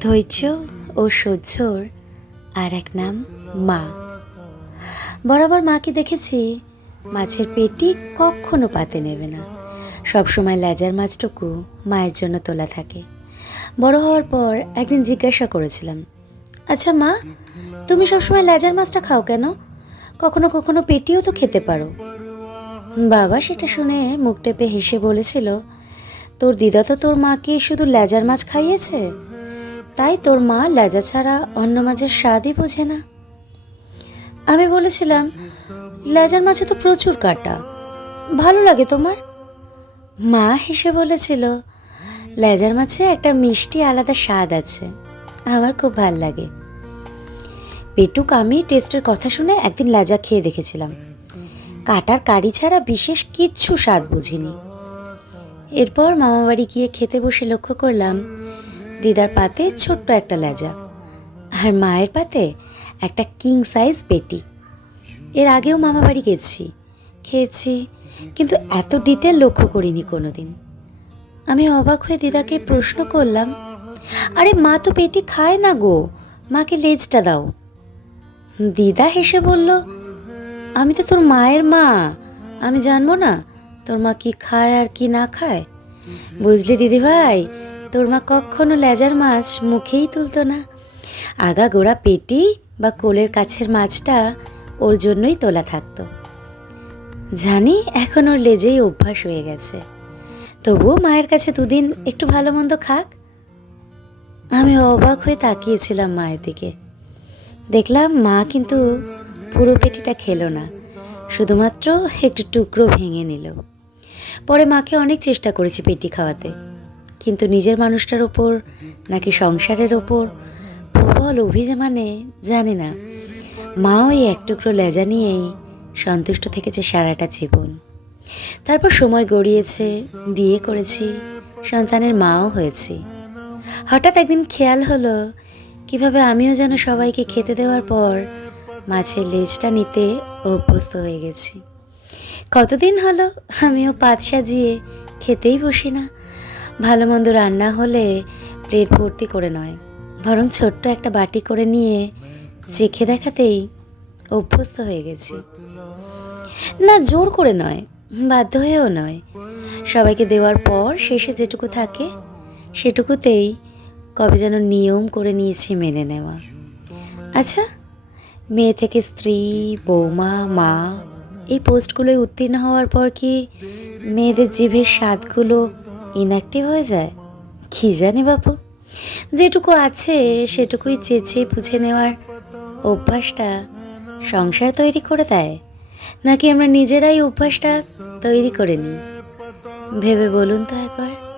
ধৈর্য ও সহ্যর আর এক নাম মা। বরাবর মাকে দেখেছি, মাছের পেটি কখনো পাতে নেবে না। সবসময় লেজার মাছটুকু মায়ের জন্য তোলা থাকে। বড় হওয়ার পর একদিন জিজ্ঞাসা করেছিলাম আচ্ছা মা, তুমি সবসময় লেজার মাছটা খাও কেন? কখনো কখনো পেটিও তো খেতে পারো। বাবা সেটা শুনে মুখ টেপে হেসে বলেছিল, তোর দিদা তো তোর মাকে শুধু লেজার মাছ খাইয়েছে? তাই তোর মা লেজা ছাড়া অন্য মাছের স্বাদই বোঝে না। আমি বলেছিলাম লেজার মাছে তো প্রচুর কাটা। ভালো লাগে তোমার? মা হেসে বলেছিল লেজার মাছে একটা মিষ্টি আলাদা স্বাদ আছে। আমার খুব ভালো লাগে। পেটুক, আমি টেস্টের কথা শুনে একদিন লেজা খেয়ে দেখেছিলাম। কাটার কারি ছাড়া বিশেষ কিচ্ছু স্বাদ বুঝিনি। এরপর মামাবাড়ি গিয়ে খেতে বসে লক্ষ্য করলাম দিদার পাতে ছোট্ট একটা লেজা। আর মায়ের পাতে একটা কিং সাইজ পেটি। এর আগেও মামাবাড়ি গেছি, খেয়েছি, কিন্তু এত ডিটেল লক্ষ্য করিনি কোনো দিন আমি অবাক হয়ে দিদাকে প্রশ্ন করলাম, আরে মা তো পেটি খায় না গো, মাকে লেজটা দাও। দিদা হেসে বলল, আমি তো তোর মায়ের মা, আমি জানব না তোর মা কি খায় আর কি না খায়। বুঝলি দিদি ভাই তোর মা কখনো লেজার মাছ মুখেই তুলতো না। আগা গোড়া পেটি বা কোলের কাছের মাছটা ওর জন্যই তোলা থাকতো। জানি এখন ওর লেজেই অভ্যাস হয়ে গেছে। তবুও মায়ের কাছে দুদিন একটু ভালো মন্দ খাক। আমি অবাক হয়ে তাকিয়েছিলাম মায়ের দিকে। দেখলাম মা কিন্তু পুরো পেটিটা খেলো না, শুধুমাত্র একটু টুকরো ভেঙে নিল। পরে মাকে অনেক চেষ্টা করেছি পেটি খাওয়াতে। কিন্তু নিজের মানুষটার ওপর নাকি সংসারের ওপর প্রবল অভিযানে জানে না। মা ওই এক টুকরো লেজা নিয়েই সন্তুষ্ট থেকেছে সারাটা জীবন। তারপর সময় গড়িয়েছে, বিয়ে করেছি, সন্তানের মাও হয়েছি। হঠাৎ একদিন খেয়াল হলো, কীভাবে আমিও যেন সবাইকে খেতে দেওয়ার পর মাছের লেজটা নিতে অভ্যস্ত হয়ে গেছি। কতদিন হলো আমিও পাত সাজিয়ে খেতেই বসি না। ভালো মন্দ রান্না হলে প্লেট ভর্তি করে নয়। বরং ছোট্ট একটা বাটি করে নিয়ে চেখে দেখাতেই অভ্যস্ত হয়ে গেছি। না, জোর করে নয়, বাধ্য হয়েও নয়। সবাইকে দেওয়ার পর শেষে যেটুকু থাকে, সেটুকুতেই কবে যেন নিয়ম করে নিয়েছি মেনে নেওয়া। আচ্ছা মেয়ে থেকে স্ত্রী, বৌমা, মা, এই পোস্টগুলোয় উত্তীর্ণ হওয়ার পর কি মেয়েদের জিভের স্বাদগুলো ইনঅ্যাক্টিভ হয়ে যায়? কি জানি বাপু। যেটুকু আছে, সেটুকুই চেঁচে পুছে নেওয়ার অভ্যাসটা সংসার তৈরি করে দেয়। নাকি আমরা নিজেরাই অভ্যাসটা তৈরি করে নিই? ভেবে বলুন তো একবার।